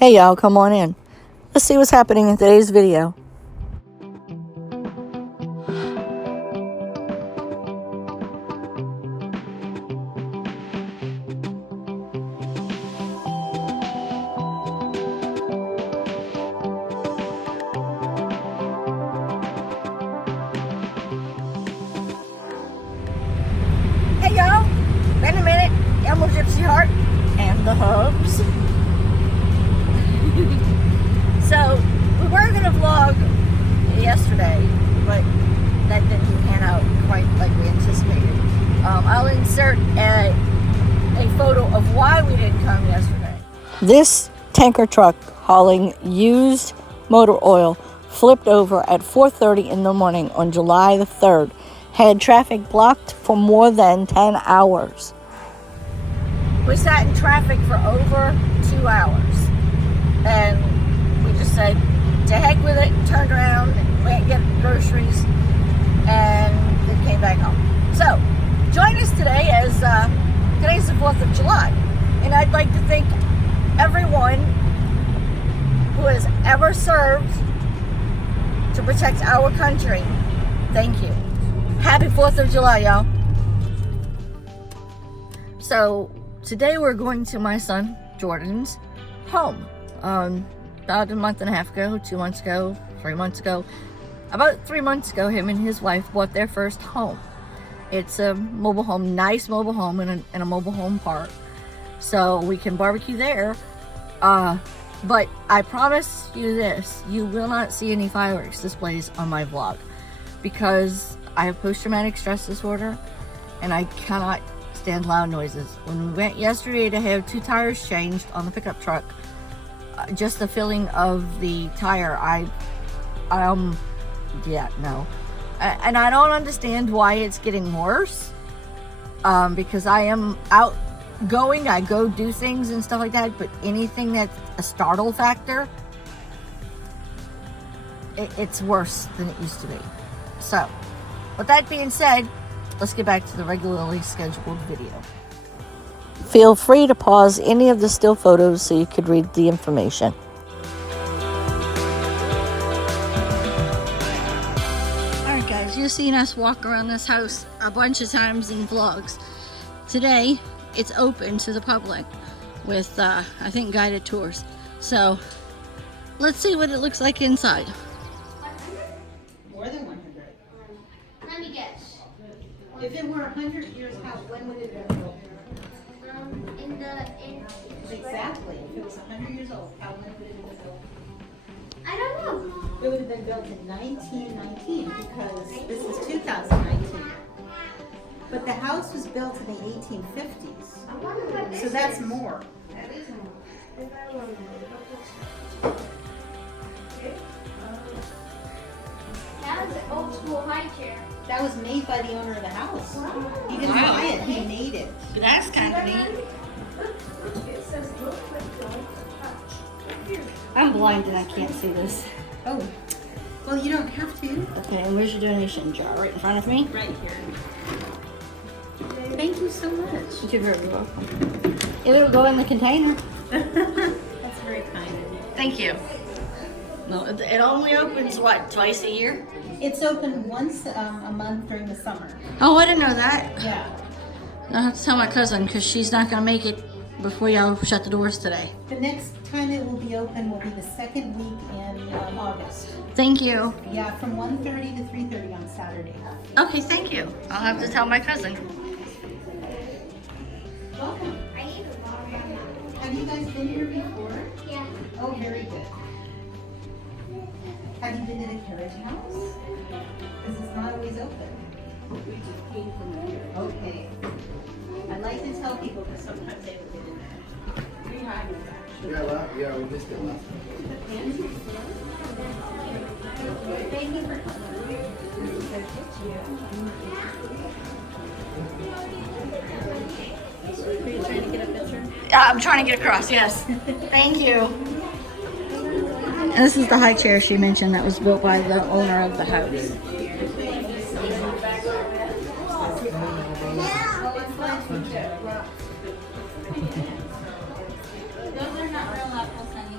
Hey y'all, come on in. Let's see what's happening in today's video. Hey y'all, been a minute. Elmo Gypsy Heart and the Hubs. So, we were going to vlog yesterday, but that didn't pan out quite like we anticipated. I'll insert a photo of why we didn't come yesterday. This tanker truck hauling used motor oil flipped over at 4:30 in the morning on July the 3rd. Had traffic blocked for more than 10 hours. We sat in traffic for over 2 hours. And we just said, to heck with it, turned around, went and get groceries, and then came back home. So, join us today as today's the 4th of July. And I'd like to thank everyone who has ever served to protect our country. Thank you. Happy 4th of July, y'all. So, today we're going to my son, Jordan's home. About a month and a half ago, 2 months ago, 3 months ago, about 3 months ago, him and his wife bought their first home. It's a mobile home, nice mobile home in a mobile home park. So we can barbecue there. But I promise you this, you will not see any fireworks displays on my vlog because I have post-traumatic stress disorder and I cannot stand loud noises. When we went yesterday to have 2 tires changed on the pickup truck, just the feeling of the tire, yeah, no. And I don't understand why it's getting worse, because I am outgoing, I go do things and stuff like that, but anything that's a startle factor, it's worse than it used to be. So, with that being said, let's get back to the regularly scheduled video. Feel free to pause any of the still photos so you could read the information. Alright guys, you've seen us walk around this house a bunch of times in vlogs. Today, it's open to the public with, I think, guided tours. So, let's see what it looks like inside. 100? More than 100. Let me guess. If it were 100 years out, when would it have been built? Exactly. If it was 100 years old, how when would it have been built? I don't know. It would have been built in 1919 because this is 2019. But the house was built in the 1850s. So that's more. That was an old school high chair. That was made by the owner of the house. He didn't buy it, he made it. That's kind of neat. I'm blind and I can't see this. Oh, well, you don't have to. Okay, and where's your donation jar? Right in front of me? Right here. Thank you so much. You're very welcome. It'll go in the container. That's very kind of you. Thank you. No, it only opens, what, twice a year? It's open once a month during the summer. Oh, I didn't know that. Yeah. I'll have to tell my cousin because she's not going to make it before y'all shut the doors today. The next time it will be open will be the second week in August. Thank you. Yeah, from 1:30 to 3:30 on Saturday. Okay, thank you. I'll have to tell my cousin. Welcome. I need a water. Have you guys been here before? Yeah. Oh, very good. Have you been to the carriage house? Because it's not always open. We just came from here. Okay. I like to tell people because sometimes they haven't been in there. Yeah, we missed it last time. Thank you for coming. Are you trying to get a picture? I'm trying to get across, yes. Thank you. And this is the high chair she mentioned that was built by the owner of the house. Those are not real apples, honey.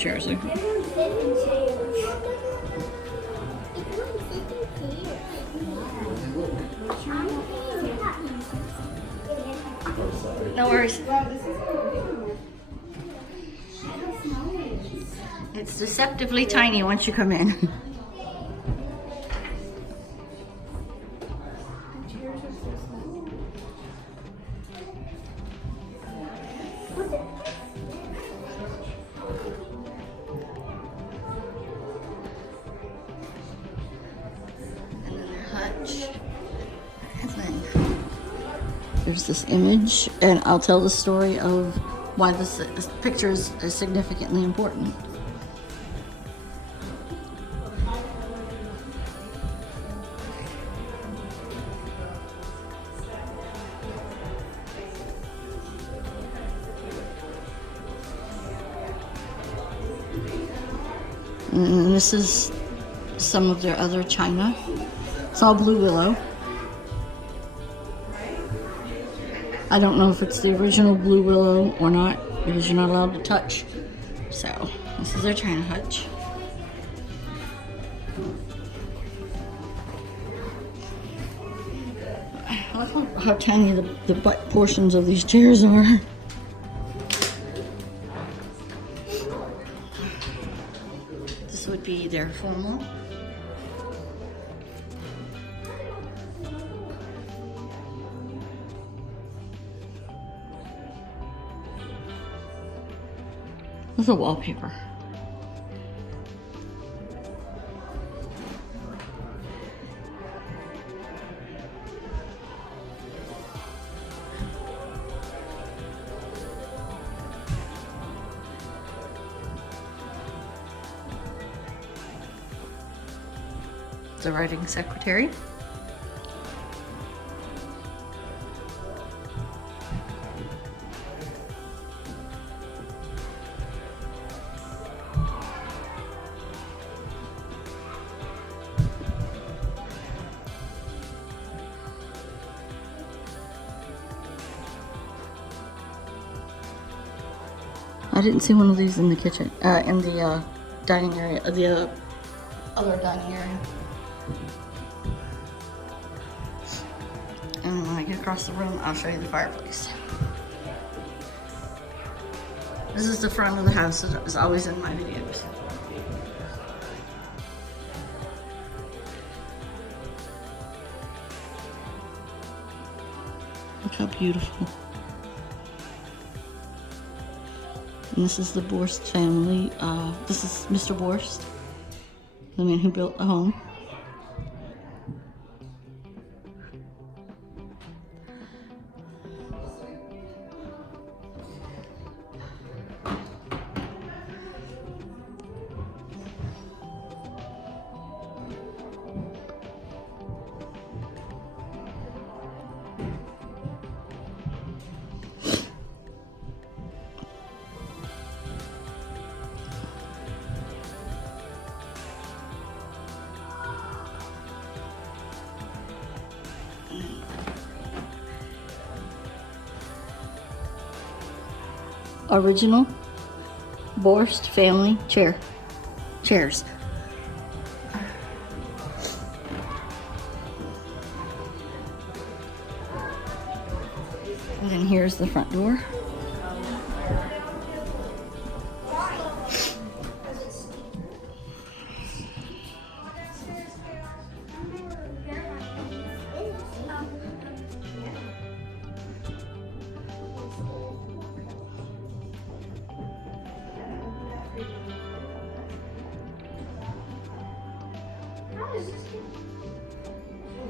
chairs. Like, no worries. It's deceptively tiny once you come in. There's this image, and I'll tell the story of why this picture is significantly important. And this is some of their other china. It's all blue willow. I don't know if it's the original blue willow or not, because you're not allowed to touch. So, this is their china hutch. I like how tiny the butt portions of these chairs are. This would be their formal. This is a wallpaper. The writing secretary. I didn't see one of these in the kitchen, in the dining area, the other dining area. And when I get across the room, I'll show you the fireplace. This is the front of the house that is always in my videos. Look how beautiful. And this is the Borst family. This is Mr. Borst, the man who built the home. Original Borst family chairs. And then here's the front door.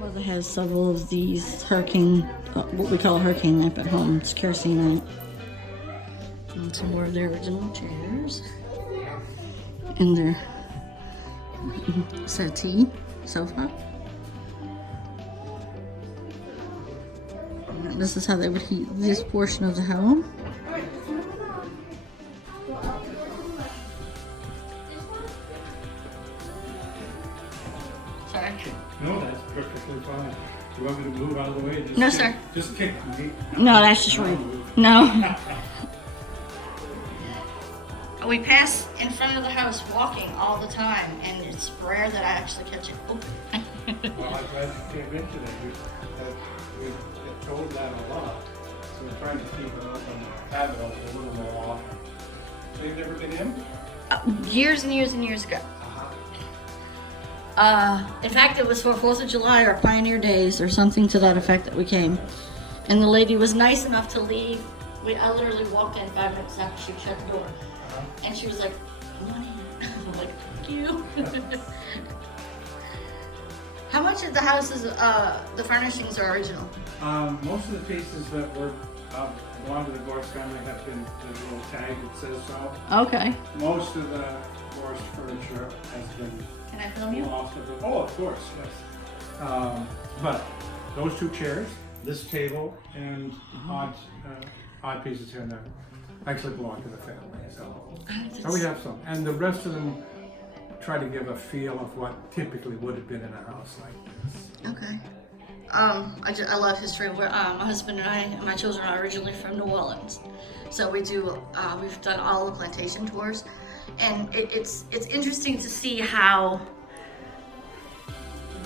Mother has several of these hurricane, what we call a hurricane lamp at home. It's kerosene lamp. And some more of their original chairs. And their settee, sofa. And this is how they would heat this portion of the home. Sorry. No, that's perfectly fine. Do you want me to move out of the way? Just No, kick, sir. Just kick me. No, that's just rude. No. we pass in front of the house walking all the time, and it's rare that I actually catch it open. Well, I'm glad you came into that. We get told that a lot. So we're trying to keep it open, have it open a little more often. So you've never been in? Years and years and years ago. In fact, it was for 4th of July or Pioneer Days or something to that effect that we came. And the lady was nice enough to leave. I literally walked in 5 minutes after she shut the door. And she was like, come on in. I'm like, thank you. How much of the house is, the furnishings are original? Most of the pieces that were belong to the Borst family have been the little tag that says so. Okay. Most of the Borst furniture has been Can I film you? lost. Oh, of course, yes. But those 2 chairs, this table, and odd pieces here and there actually belong to the family. So we have some, and the rest of them try to give a feel of what typically would have been in a house like this. Okay. I love history. My husband and I and my children are originally from New Orleans, so we've done all the plantation tours, and it's interesting to see how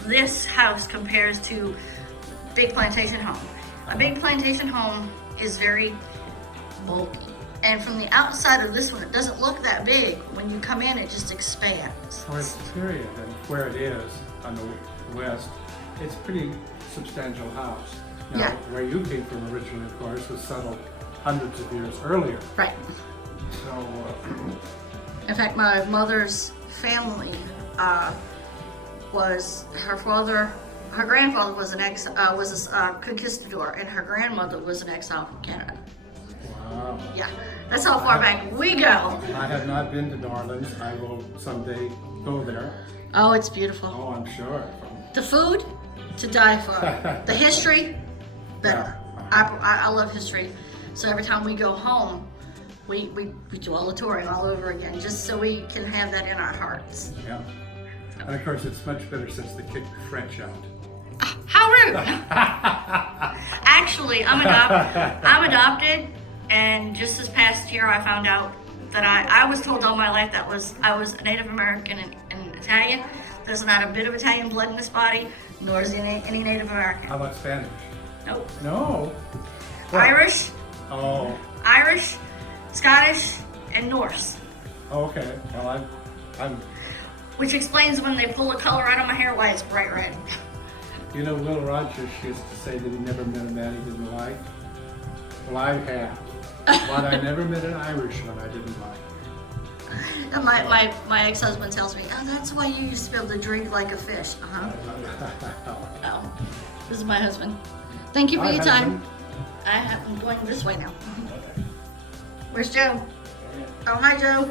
this house compares to big plantation home. A big plantation home is very bulky, and from the outside of this one, it doesn't look that big. When you come in, it just expands. For its period and where it is on the west, it's a pretty substantial house. Now, Yeah. where you came from originally, of course, was settled hundreds of years earlier. Right. So, In fact, my mother's family was her grandfather was a conquistador, and her grandmother was an exile from Canada. wow. Yeah, that's how far back we go. I have not been to New Orleans. I will someday go there. Oh, it's beautiful. Oh, I'm sure. The food, to die for. The history, better. I love history. So every time we go home, we do all the touring all over again, just so we can have that in our hearts. Yeah. And of course, it's much better since they kicked the French out. How rude! Actually, I'm adopted, and just this past year I found out that I was told all my life that I was Native American and Italian. There's not a bit of Italian blood in this body, nor is any Native American. How about Spanish? Nope. No. What? Irish, Oh. Irish, Scottish, and Norse. Okay. Well, I'm. Which explains when they pull the color out of my hair why it's bright red. You know, Will Rogers used to say that he never met a man he didn't like. Well, I have. But I never met an Irishman I didn't like. And my ex-husband tells me, oh, that's why you used to be able to drink like a fish. Oh, this is my husband. Thank you for Hi, your time. husband. I'm going this way now. Where's Joe? Oh, hi, Joe.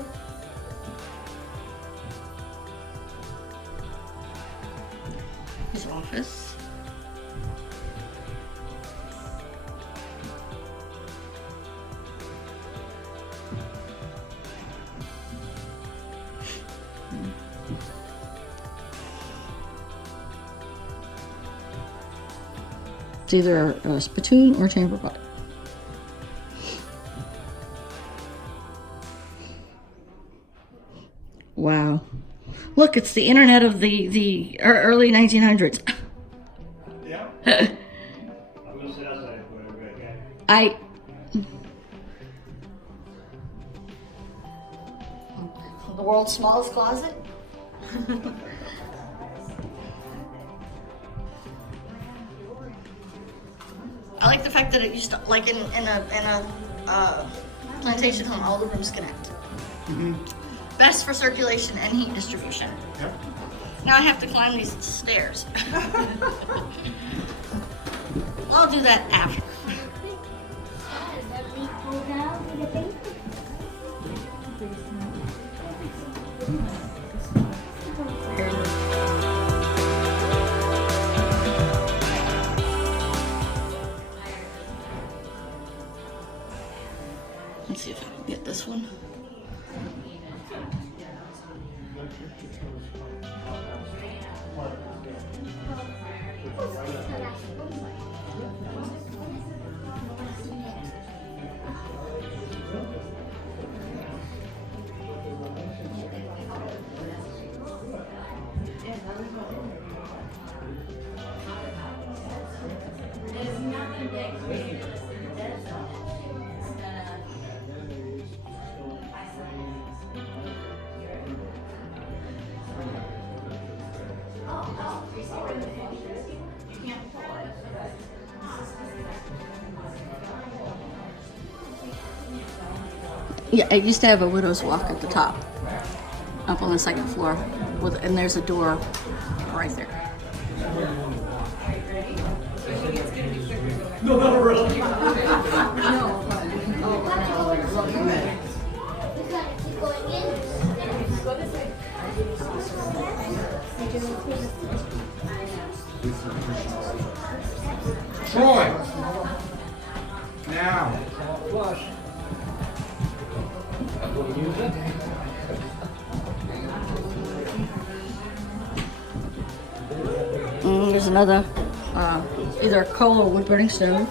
His office. It's either a spittoon or chamber pot. Wow. Look, it's the internet of the early 1900s. Yeah. I'm gonna sit outside for a bit, okay? The world's smallest closet? I like the fact that it used to, like in a plantation home, all the rooms connect. Mm-hmm. Best for circulation and heat distribution. Yep. Now I have to climb these stairs. I'll do that after. Let's see if I can get this one. Yeah, I used to have a widow's walk at the top, up on the second floor, and there's a door right there. No, not really. We gotta keep going in. Troy! Now. There's another, either a coal or wood burning stove.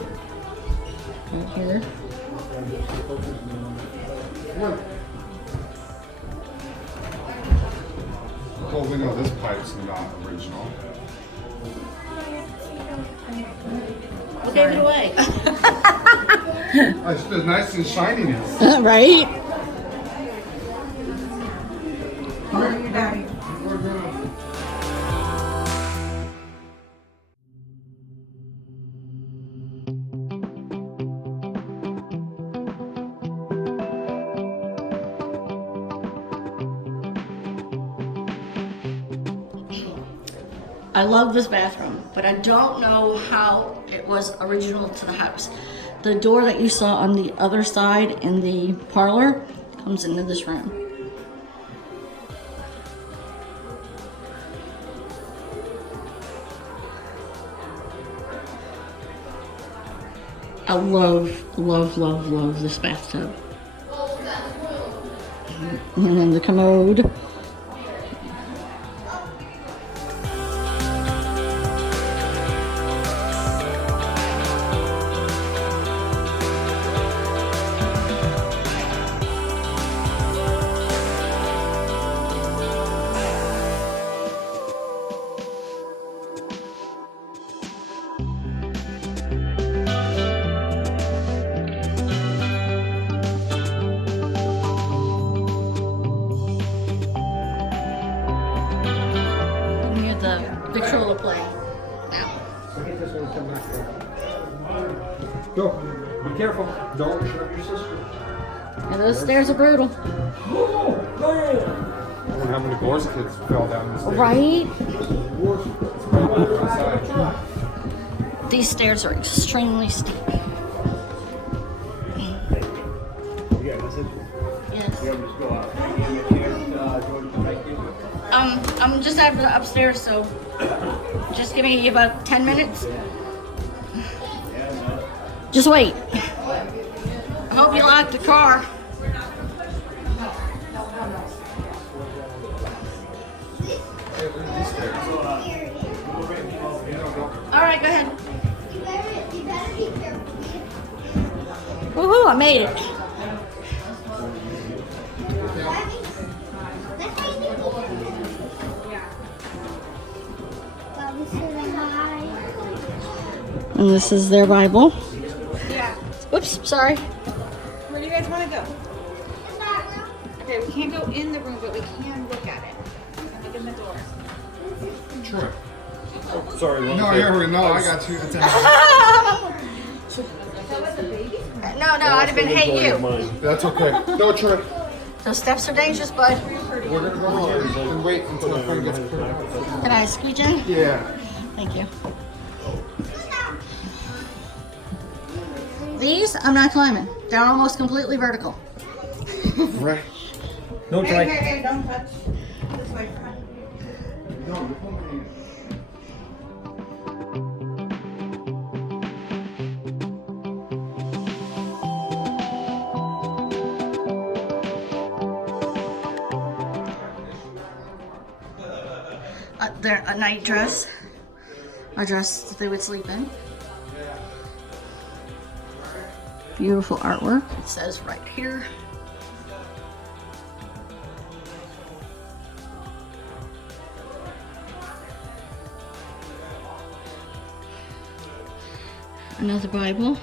Right here. Well, we know this pipe's not original. What gave it away? It's the nice and shininess. Right? I love this bathroom, but I don't know how it was original to the house. The door that you saw on the other side in the parlor comes into this room. I love, love, love, love this bathtub. And then the commode. Victrola play. Now. Go. Be careful. Don't shut your sister. And those stairs are brutal. I wonder how many Borst kids fell down the stairs. Right? Outside. These stairs are extremely steep. Yeah, that's it. Yes. You just go out. I'm just upstairs, so just give me about 10 minutes. Just wait. I hope you locked the car. All right, go ahead. You better be careful. Woohoo, I made it. And this is their Bible. Yeah. Whoops, sorry. Where do you guys want to go? Okay, we can't go in the room, but we can look at it. Look in the door. Sure. Sorry. No, I got you. No, I'd have been hate you. That's okay. No, Troy. Those steps are dangerous, bud. We're gonna go here and wait until the phone gets put. Can I squeeze in? Yeah. Thank you. These, I'm not climbing. They're almost completely vertical. Right. Don't try. Hey, don't touch. This way, front. They're a night dress. A dress that they would sleep in. Beautiful artwork. It says right here. Another Bible.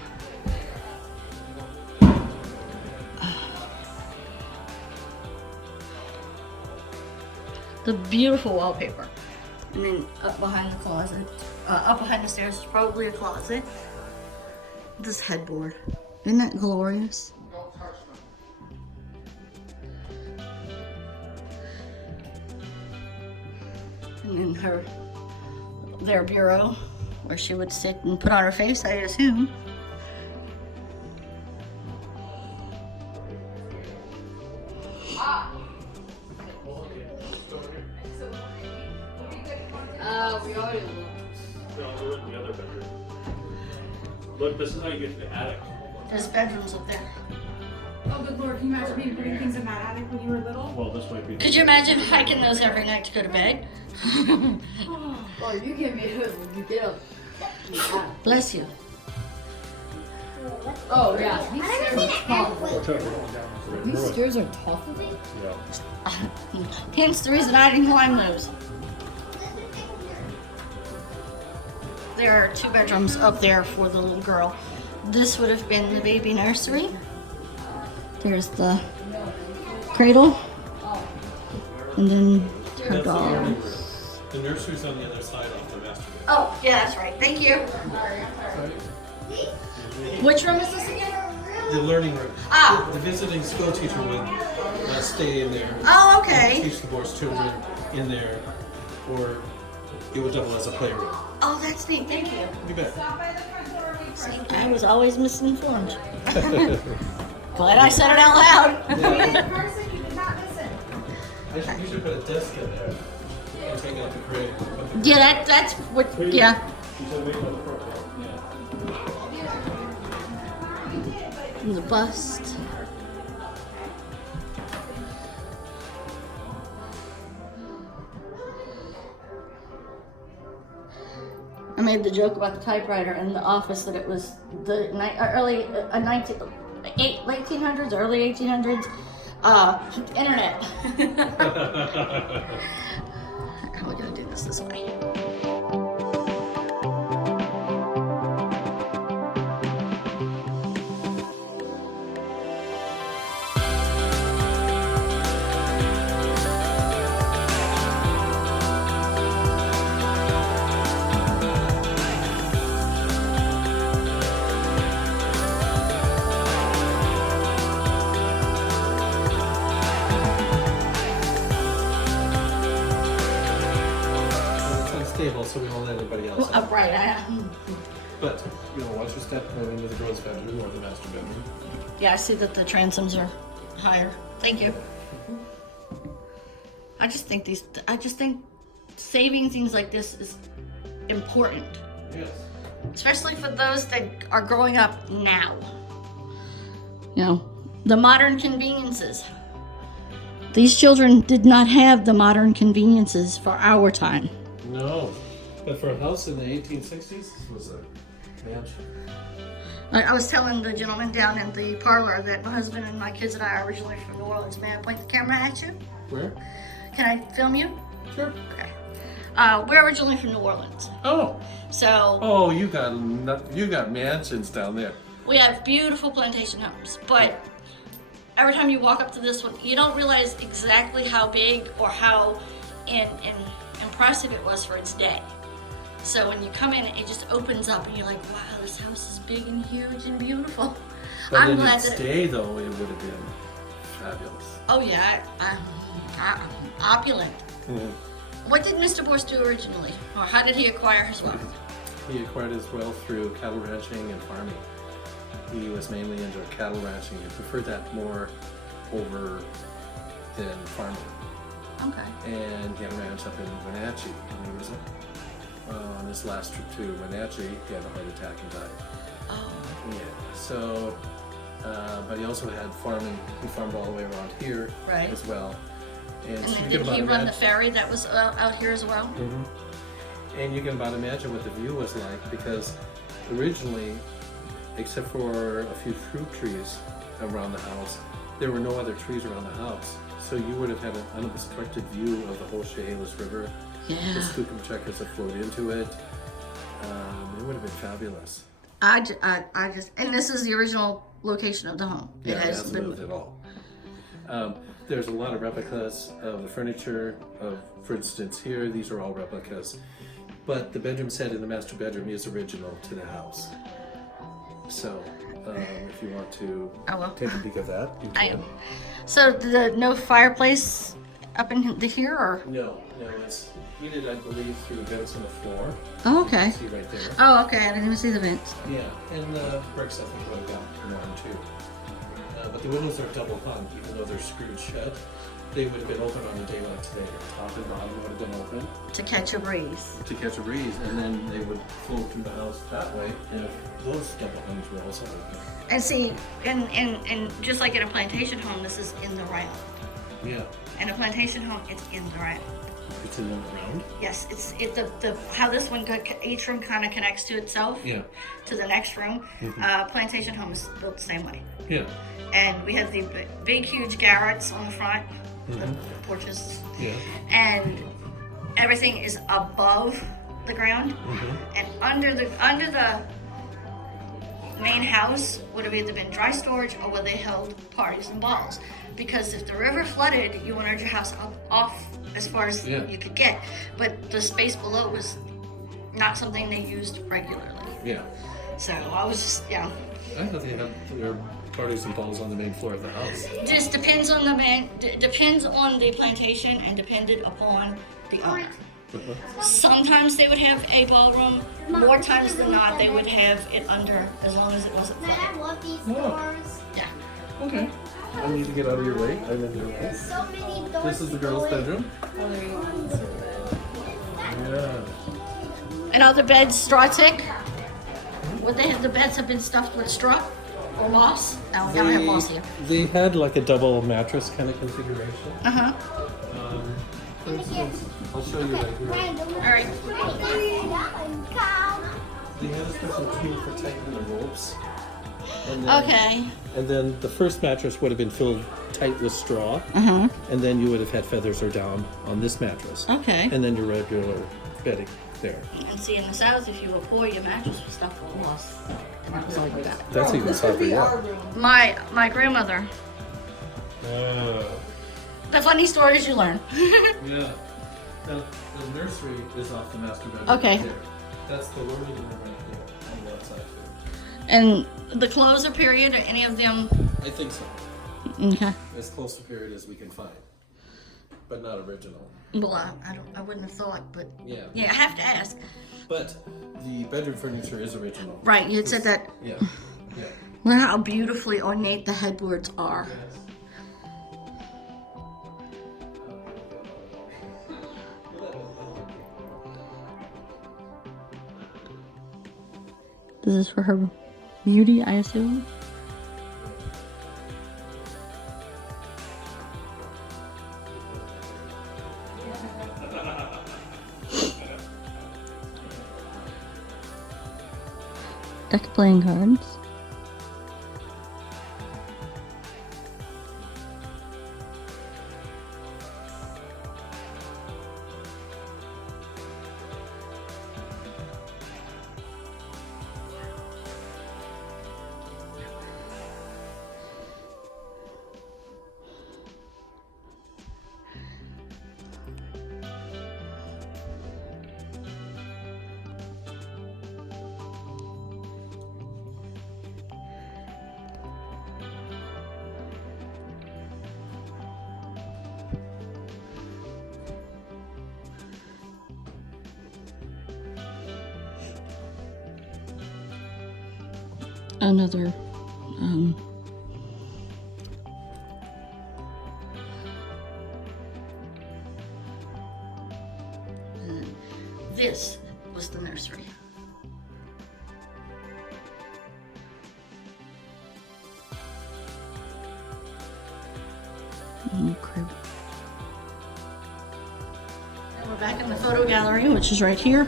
The beautiful wallpaper. And then up behind the closet, up behind the stairs is probably a closet. This headboard, isn't that glorious? And then their bureau, where she would sit and put on her face, I assume. We already No, we're in the other bedroom. Look, this is how you get to the attic. There's bedrooms up there. Oh, good lord, can you imagine being putting things in that attic when you were little? Well, this might be. Could you imagine hiking those every night to go to bed? Oh, you can be hood when you get up. Bless you. Oh, yeah. These stairs are tough. Watch These stairs are tough. Hence the reason I didn't climb those. There are 2 bedrooms up there for the little girl. This would have been the baby nursery. There's the cradle. And then her dog. The nursery's on the other side of the master bedroom. Oh, yeah, that's right. Thank you. Which room is this again? The learning room. Ah. The visiting school teacher would stay in there. Oh, okay. Teach the Borst children in there, or it would double as a playroom. Oh, that's neat. Thank you. You bet. See, I was always misinformed. Glad I said it out loud. You should put a desk in there and take out the crate. Yeah, that's what, yeah. And the bust. I made the joke about the typewriter in the office that it was the early 1800s, early 1800s internet. How are we gonna do this way? So we won't let anybody else in. Right. But watch your step going into the girls' bedroom or the master bedroom. Yeah, I see that the transoms are higher. Thank you. I just think saving things like this is important, Yes. especially for those that are growing up now. The modern conveniences. These children did not have the modern conveniences for our time. No. But for a house in the 1860s, this was a mansion. I was telling the gentleman down in the parlor that my husband and my kids and I are originally from New Orleans. May I point the camera at you? Where? Can I film you? Sure. Okay. We're originally from New Orleans. Oh. So Oh, you got mansions down there. we have beautiful plantation homes, but every time you walk up to this one, you don't realize exactly how big or how impressive it was for its day. So when you come in, it just opens up and you're like, wow, this house is big and huge and beautiful. But I'm in glad its that day, though, it would have been fabulous. oh yeah, opulent. Mm-hmm. What did Mr. Borst do originally? Or how did he acquire his wealth? He acquired his wealth through cattle ranching and farming. He was mainly into cattle ranching. He preferred that more over than farming. Okay. And he had a ranch up in Wenatchee. And he was on his last trip to Wenatchee, he had a heart attack and died. Oh. Yeah. So, but he also had farming. He farmed all the way around here Right. as well. And so then you did can he about run the imagine- ferry that was out here as well? Mhm. And you can about imagine what the view was like, because originally, except for a few fruit trees around the house, there were no other trees around the house. So you would have had an unobstructed view of the whole Chehalis River. The Yeah. skookum checkers that flowed into it. It would have been fabulous. I just, and this is the original location of the home. Yeah, it it has hasn't been moved at all. There's a lot of replicas of the furniture. For instance, here, these are all replicas. But the bedroom set in the master bedroom is original to the house. So, if you want to take a peek at that, you can. So no fireplace up in here, or? No, it's heated, I believe, through vents in the floor. Oh, okay. You see right there. Oh, okay. I didn't even see the vents. Yeah, and the bricks I think would have got one too. But the windows are double hung, even though they're screwed shut. They would have been open on a day like today. Top and bottom would have been open. To catch a breeze. To catch a breeze, and then they would flow through the house that way if those double hungs were also open. And see, and just like in a plantation home, this is in the round. Yeah. In a plantation home, it's in the round. It's in the round? Yes, it's the how this one each room kind of connects to itself. Yeah. To the next room. Plantation home is built the same way. Yeah. And we have the big, huge garrets on the front, the porches. Yeah. And everything is above the ground. And under the main house would have either been dry storage or where they held parties and balls. Because if the river flooded, you wanted your house up off as far as you could get. But the space below was not something they used regularly. Yeah. So I was just, I thought they had their parties and balls on the main floor of the house. Just depends on depends on the plantation and depended upon the owner. Sometimes they would have a ballroom. More times than not, they would have it under, as long as it wasn't flooded. I love these doors. Yeah. Okay. I need to get out of your way. I'm in your way. So many doors. This is the girl's bedroom. Yeah. And are the beds straw tick? Would they have the beds have been stuffed with straw or moss? No, we don't have moss here. They had like a double mattress kind of configuration. For instance, I'll show you right here. All right. They had a special tool for tightening the ropes. And then, Okay. And then the first mattress would have been filled tight with straw. And then you would have had feathers or down on this mattress. Okay. And then your regular bedding there. And see, in the South, if you were poor, your mattress was stuffed with moss. And that was all you got. That's even tougher, yeah. My grandmother. The funny stories you learn. Yeah. Now, the nursery is off the master bedroom. Okay. Right there. That's the lower room right there on the outside too. And the closure period, or any of them? I think so. Okay. As close to period as we can find, but not original. Well, I wouldn't have thought, but Yeah. I have to ask. But the bedroom furniture is original. Right, you had said that. Yeah. Yeah. Look how beautifully ornate the headboards are. This is for her beauty, I assume. Deck of playing cards. Another this was the nursery. Crib. And we're back in the photo gallery, which is right here.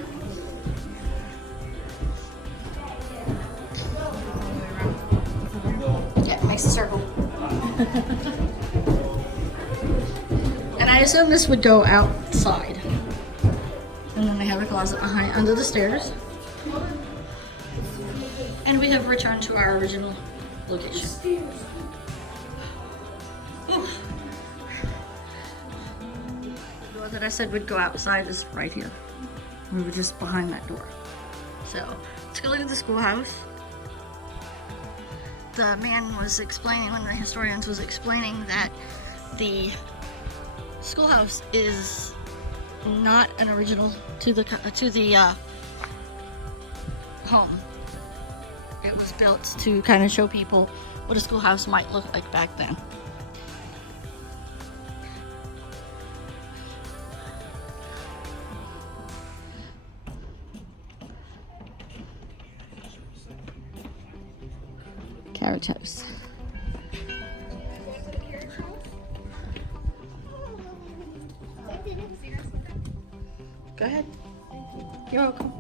Yeah, it makes a circle. And I assume this would go outside. And then they have a closet behind under the stairs. And we have returned to our original location. Oof. that I said would go outside is right here. We were just behind that door. So let's go look at the schoolhouse. The man was explaining, one of the historians was explaining that the schoolhouse is not an original to the home. It was built to kind of show people what a schoolhouse might look like back then. Carriage house. Go ahead. You're welcome.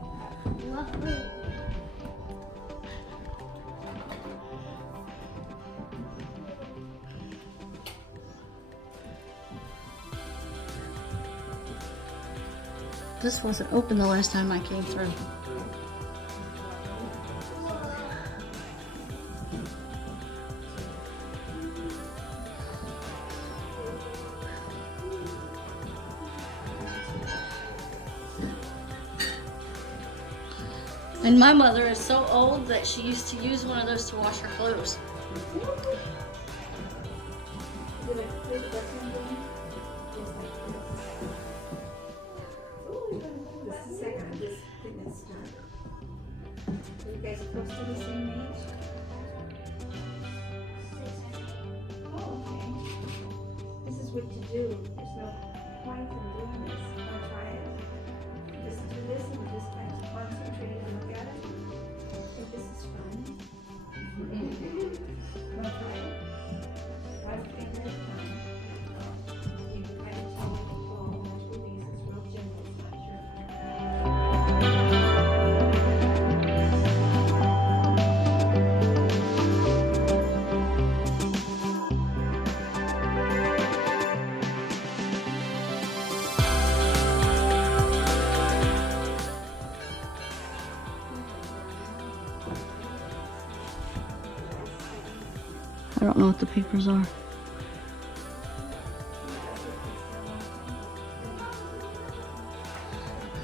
This wasn't open the last time I came through. And my mother is so old that she used to use one of those to wash her clothes. You guys close to the same age? Oh, okay. This is what you do. There's no point in doing this. Wanna try it? Just do this and just kind of concentrate and look at it. I think this is fun. Wanna try it? One finger at a time. You can kind of tell it will almost release. It's real gentle. It's not sure. I don't know what the papers are.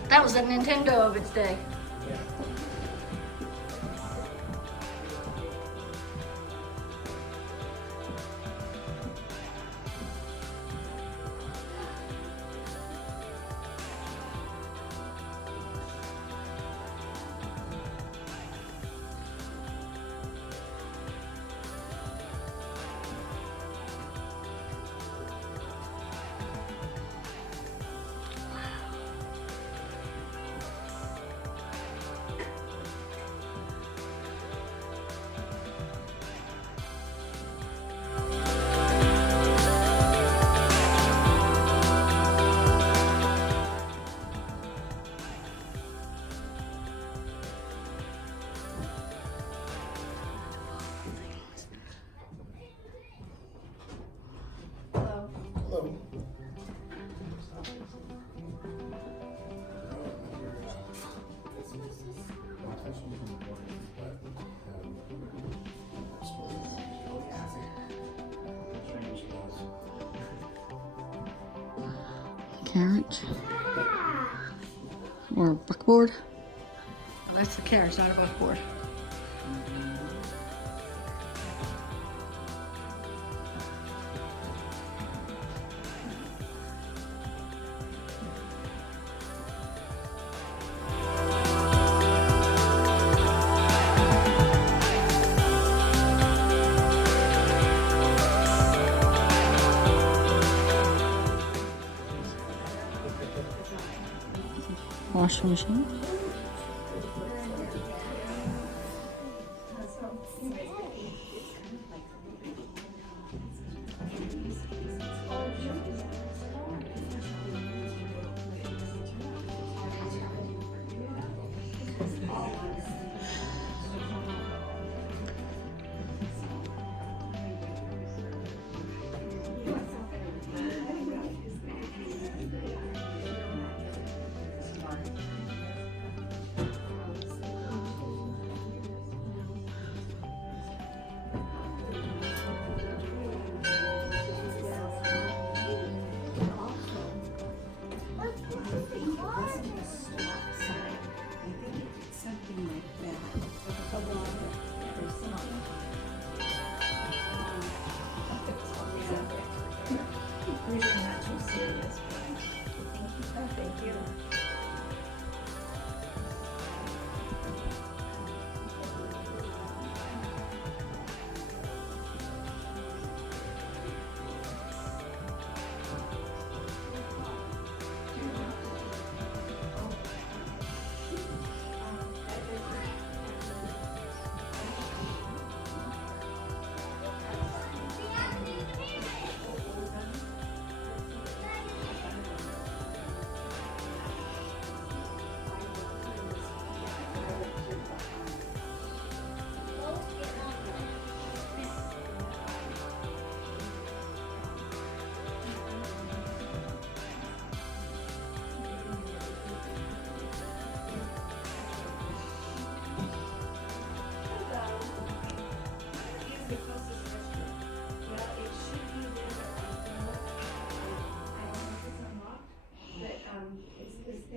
That was a Nintendo of its day. Carriage. Or a buckboard. Oh, that's the carriage, not a buckboard. Washing machine.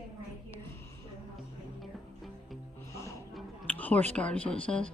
thing right here, schoolhouse right here. Horse guard is what it says.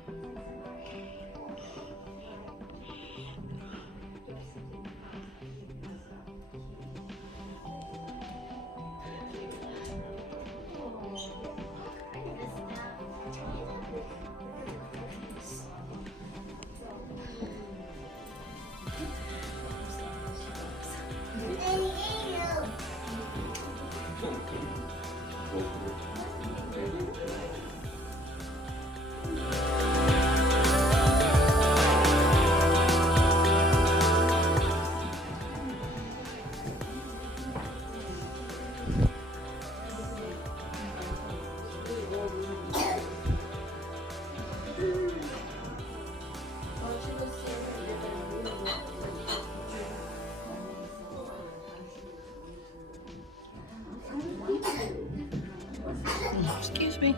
Excuse me.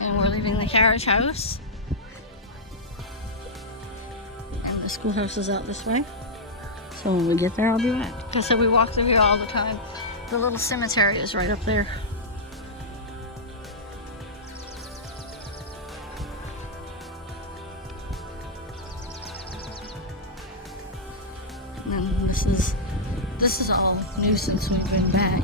And we're leaving the carriage house. And the schoolhouse is out this way. So when we get there, I'll be back. Like I said, we walk through here all the time. The little cemetery is right up there. And then this is all new since we've been back.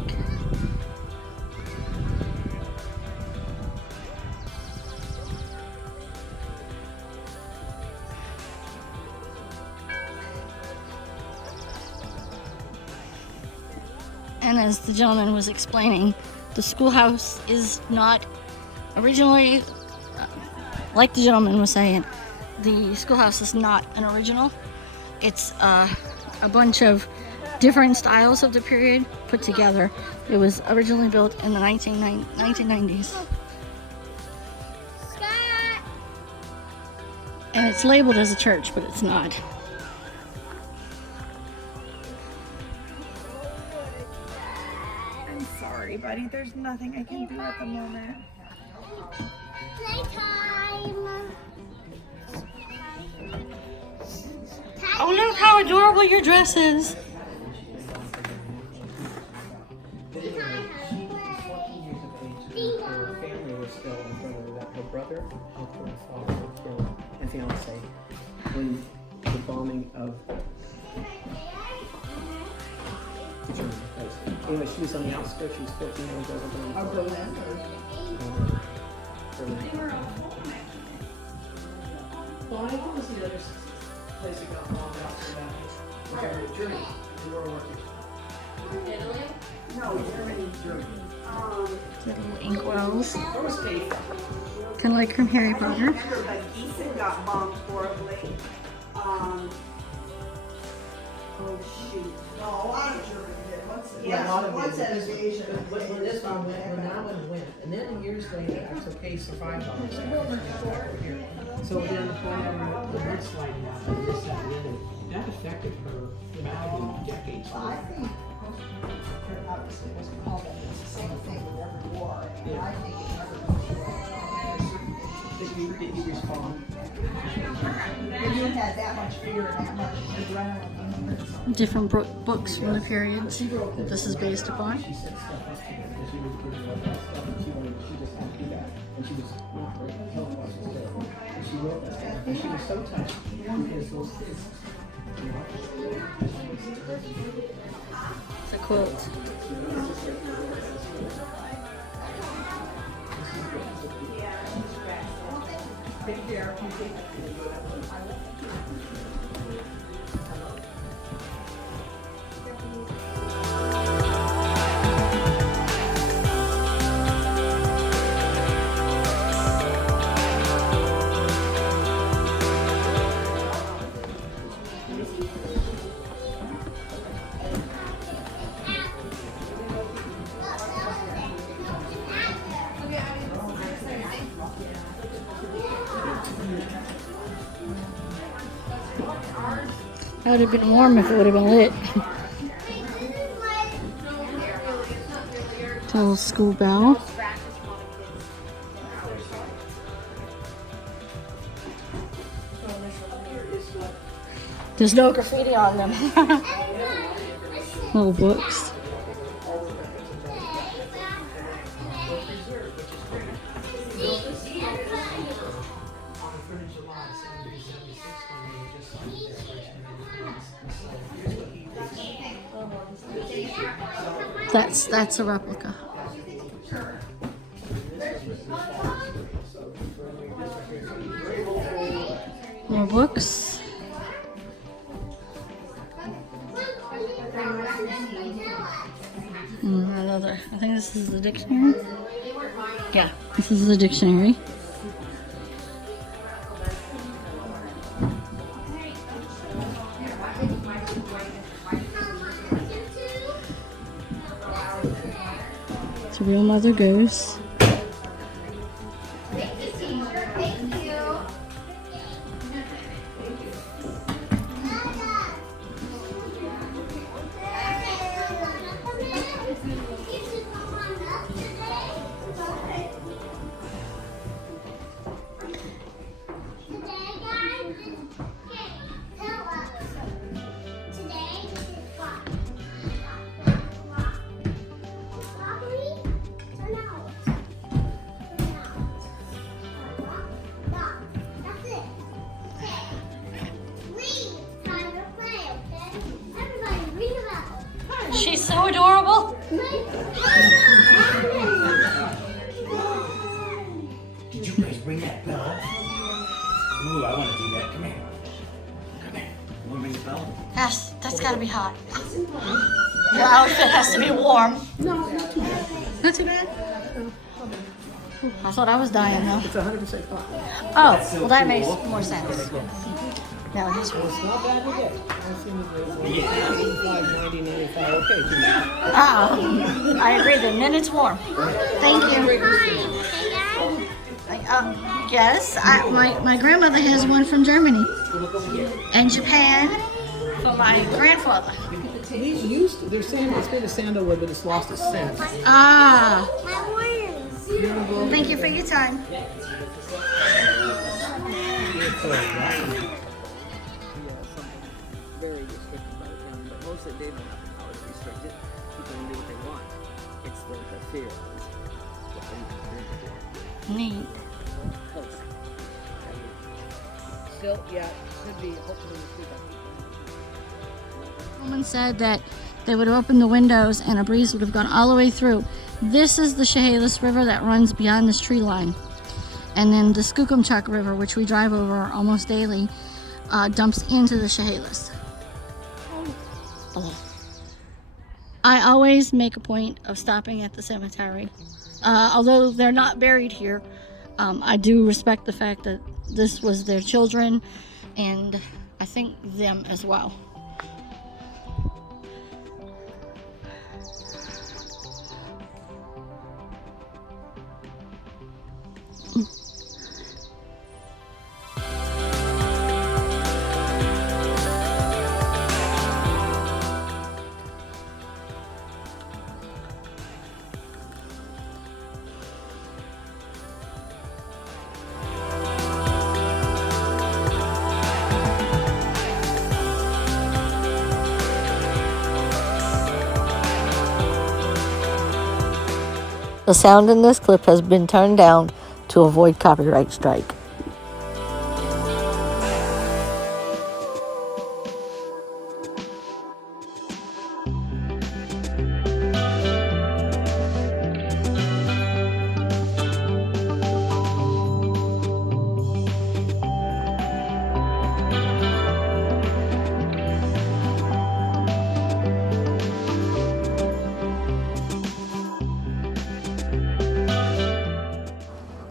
And as the gentleman was explaining, the schoolhouse is not originally, like the gentleman was saying, the schoolhouse is not an original. It's a bunch of different styles of the period put together. It was originally built in the 1990s. And it's labeled as a church, but it's not. I'm sorry, buddy. There's nothing I can do at the moment. Playtime. Oh, look how adorable your dress is. Her family was still in front of that. Her brother, uncle, and father were killed, and fiance, when the bombing of Germany. Anyway, she was on the outskirts. She was 14 years old. Berlin. Well, I think it was the other place that got bombed after that. Okay, Germany. In World War II. Italy? No, Germany. Little inkwells. Where was Faith? Kind of like from Harry Potter. Remember, like Easton got bombed horribly. Oh shoot. No, a lot of Germany did. Yeah, a lot of Once it. that invasion. When this one went, when that one went, and then years later, actually Faith survived all this stuff. Here. So then whenever the mudslide happened, this, that, and the other, that affected her dramatically decades I think obviously it wasn't called that, it's the same thing with every war. And I think it never goes wrong. that you respond. If you had that much fear and that much adrenaline. Different books from the periods that this is based upon. She set stuff up to her, because she was giving her that stuff, and she just had to do that. And she was not very health-wise and stuff. And she wrote that stuff, and she was so touched because those kids, you know. It's a quilt. Take care. That would have been warm if it would have been lit. Little school bell. There's no graffiti on them. Little books. That's a replica. More books. Another. I think this is the dictionary. Yeah, this is the dictionary. It's a real Mother Goose. She's so adorable. Did you guys bring that bell? Ooh, I want to do that. Come here. Come here. You want to bring the bell? Yes, that's gotta be hot. Your outfit has to be warm. No, not too bad. Not too bad? I thought I was dying though. It's 100% cotton. Oh, well that makes more sense. No, he's It's not bad to get. I've seen it like 85, 90, 95. Okay, too bad. I agree. The minute's warm. Thank you. Yes, my grandmother has one from Germany and Japan for my grandfather. These used to, they're sandal, it's made of sandalwood, but it's lost its scent. Ah. Thank you for your time. Very restricted by the county, but mostly they don't have the power to restrict it. People can do what they want. It's the fear. Neat. Close. Still, yeah, should be hopefully in the future. The woman said that they would have opened the windows and a breeze would have gone all the way through. This is the Chehalis River that runs beyond this tree line. And then the Skookumchuck River, which we drive over almost daily, dumps into the Chehalis. Oh. I always make a point of stopping at the cemetery. Although they're not buried here, I do respect the fact that this was their children, and I think them as well. The sound in this clip has been turned down to avoid copyright strike.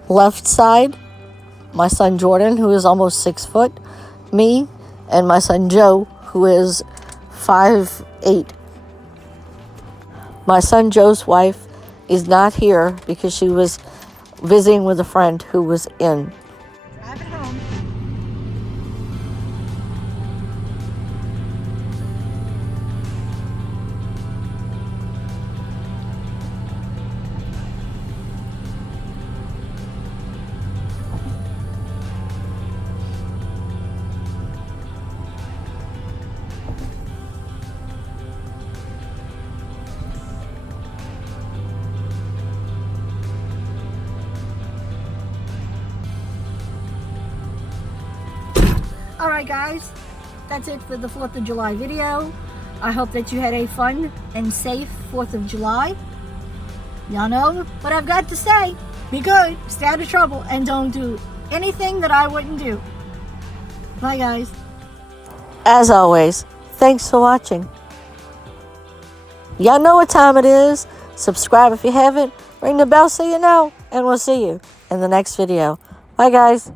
Left side, my son Jordan, who is almost 6 foot, me, and my son Joe, who is 5'8". My son Joe's wife is not here because she was visiting with a friend who was in. Driving home. right, guys, that's it for the 4th of July video. I hope that you had a fun and safe 4th of July. Y'all know what I've got to say. Be good, stay out of trouble, and don't do anything that I wouldn't do. Bye, guys. As always, thanks for watching. Y'all know what time it is. Subscribe if you haven't. Ring the bell so you know. And we'll see you in the next video. Bye, guys.